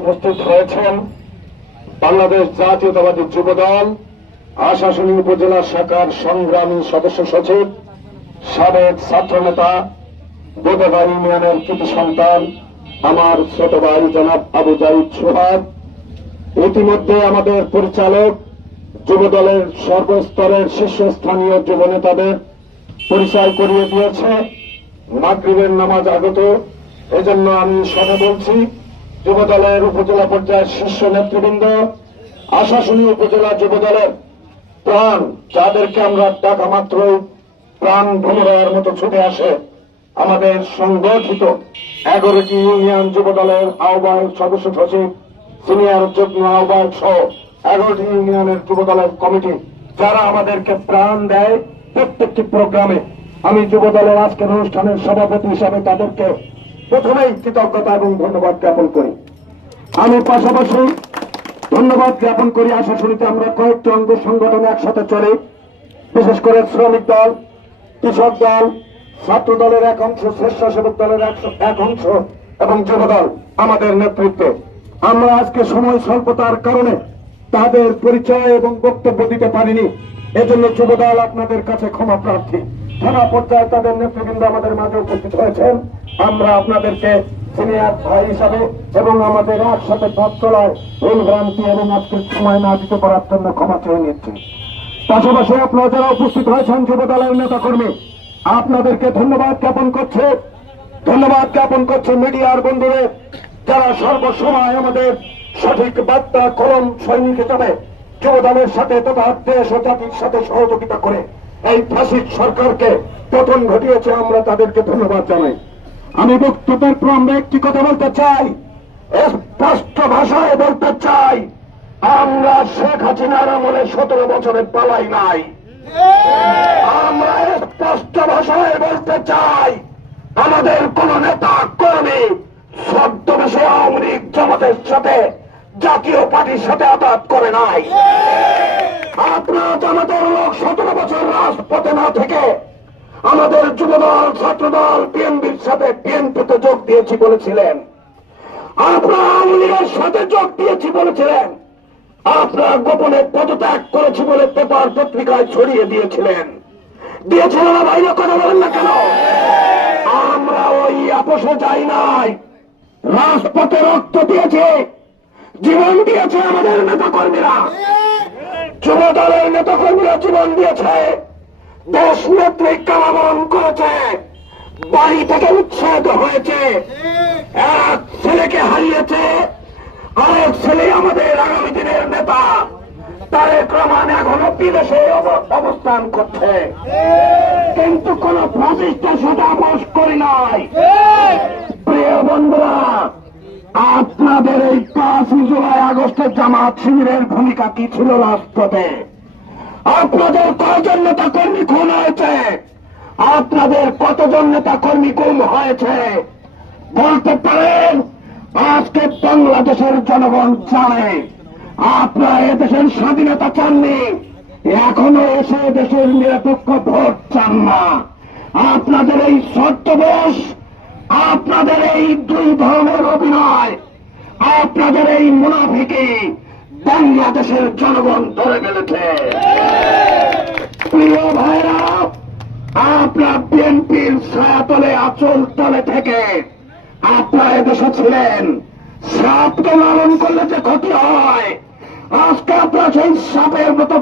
উপস্থিত হয়েছেন বাংলাদেশ জাতীয়তাবাদী যুবদল আশাশুনি উপজেলা শাখার সংগ্রামী সদস্য সচিব, সাবেক ছাত্রনেতা, বোদেবাড়ি ইউনিয়নের কৃতি সন্তান আমার ছোট ভাই জনাব আবু জাহিদ সোহাগ। ইতিমধ্যে আমাদের পরিচালক যুবদলের সর্বস্তরের শীর্ষস্থানীয় যুব নেতাদের পরিচয় করিয়ে দিয়েছে। মাগরিবের নামাজ আগত, এজন্য আমি সবে বলছি, যুবদলের উপজেলা পর্যায়ের শীর্ষ নেতৃবৃন্দ, আশাশুনি উপজেলা যুবদলের প্রাণ, যাদেরকে আমরা ডাকা মাত্রই প্রাণ ভূমিরায়ের মতো ছুটে আসে, আমাদের সংগঠিত 11টি ইউনিয়ন যুবদলের আহ্বায়ক সদস্য সচিব, সিনিয়র যুগ্ম আহ্বায়ক সহ 11টি ইউনিয়নের যুবদলের কমিটি, যারা আমাদেরকে প্রাণ দেয় প্রত্যেকটি প্রোগ্রামে। আমি যুবদলের আজকের অনুষ্ঠানের সভাপতি হিসাবে তাদেরকে প্রথমেই কৃতজ্ঞতা এবং ধন্যবাদ জ্ঞাপন করি। আমি পাশাপাশি ধন্যবাদ জ্ঞাপন করি আশাশুনিতে আমরা কয়েকটি অঙ্গ সংগঠন একসাথে চলে, বিশেষ করে শ্রমিক দল, কৃষক দল, ছাত্র দলের এক অংশ, স্বেচ্ছাসেবক দলের এক অংশ এবং যুবদল আমাদের নেতৃত্বে। আমরা আজকে সময় স্বল্পতার কারণে তাদের পরিচয় এবং বক্তব্য দিতে পারিনি, এজন্য যুবদল আপনাদের কাছে ক্ষমা প্রার্থী। থানা পর্যায়ে তাদের নেতৃবৃন্দ আমাদের মাঝে উপস্থিত হয়েছেন। আমরা আপনাদেরকে সিনিয়র ভাই হিসাবে এবং আমাদের একসাথে পথ চলায় ভুল ভ্রান্তি এবং আজকের সময় না দিতে পারার জন্য ক্ষমা চেয়ে নিচ্ছি। পাশাপাশি আপনারা যারা উপস্থিত হয়েছেন যুবদলের নেতাকর্মী, আপনাদেরকে ধন্যবাদ জ্ঞাপন করছে মিডিয়ার বন্ধুদের, যারা সর্বসময় আমাদের সঠিক বার্তা কলম সৈনিক হিসাবে যুবদলের সাথে তথা দেশ ও জাতির সাথে সহযোগিতা করে এই ফ্যাসিস্ট সরকারকে পতন ঘটিয়েছে। আমরা তাদেরকে ধন্যবাদ জানাই। আমি বক্তব্যের প্রারম্ভে একটি কথা বলতে চাই, স্পষ্ট ভাষায় বলতে চাই, আমরা শেখ হাসিনার আমলে 17 বছরে পালাই নাই। আমরা স্পষ্ট ভাষায় বলতে চাই, আমাদের কোন নেতা কর্মী ছদ্মবেশে আওয়ামী লীগ জামাতের সাথে, জাতীয় পার্টির সাথে আঘাত করে নাই। আপনার জামাতের লোক 17 বছর রাজপথে না থেকে আমাদের যুবদল, ছাত্রদল, বিএনপির সাথে বিএনপিতে যোগ দিয়েছি বলেছিলেন। আপনার আওয়ামী লীগের সাথে যোগ দিয়েছি বলেছিলেন। আপনার গোপনে পদত্যাগ করেছি বলে পেপার পত্রিকায় ছড়িয়ে দিয়েছিলেন না বাইরে, কথা বলেন না কেন? আমরা ওই আপোষে যাই নাই, রাজপথে রক্ত দিয়েছে, জীবন দিয়েছে আমাদের নেতাকর্মীরা, যুবদলের নেতাকর্মীরা জীবন দিয়েছে, দেশ নেত্রী কারাবরণ করেছে, বাড়ি থেকে উচ্ছেদ হয়েছে, এক ছেলেকে হারিয়েছে, আরেক ছেলে আমাদের আগামী দিনের নেতা তারেক রহমান এখনো বিদেশে অবস্থান করছে, কিন্তু কোন প্রচেষ্টার সাথে আপোষ করি নাই। প্রিয় বন্ধুরা, আপনাদের এই 5 জুলাই আগস্টের জামাত শিবিরের ভূমিকা কি ছিল রাজপথে? আপনাদের কয়জন নেতা কর্মী খুন হয়েছে? আপনাদের কতজন নেতা কর্মী গুম হয়েছে? বলতে পারেন? আজকে বাংলাদেশের জনগণ জানে আপনারা এদেশের স্বাধীনতা চাননি, এখনো এসে দেশের নিরপেক্ষ ভোট চান না। আপনাদের এই ছদ্মবেশ, আপনাদের এই 2 ধরনের অভিনয়, আপনাদের এই মুনাফিকি বাংলাদেশের জনগণ ধরে ফেলেছে। প্রিয় ভাইরা, আপনার বিএনপির ছায়াতলে, আঁচল তলে থেকে আপনারা এদেশে ছিলেন। সাপকে লালন করলে যে ক্ষতি হয়, আজকে আপনারা সেই সাপের মতো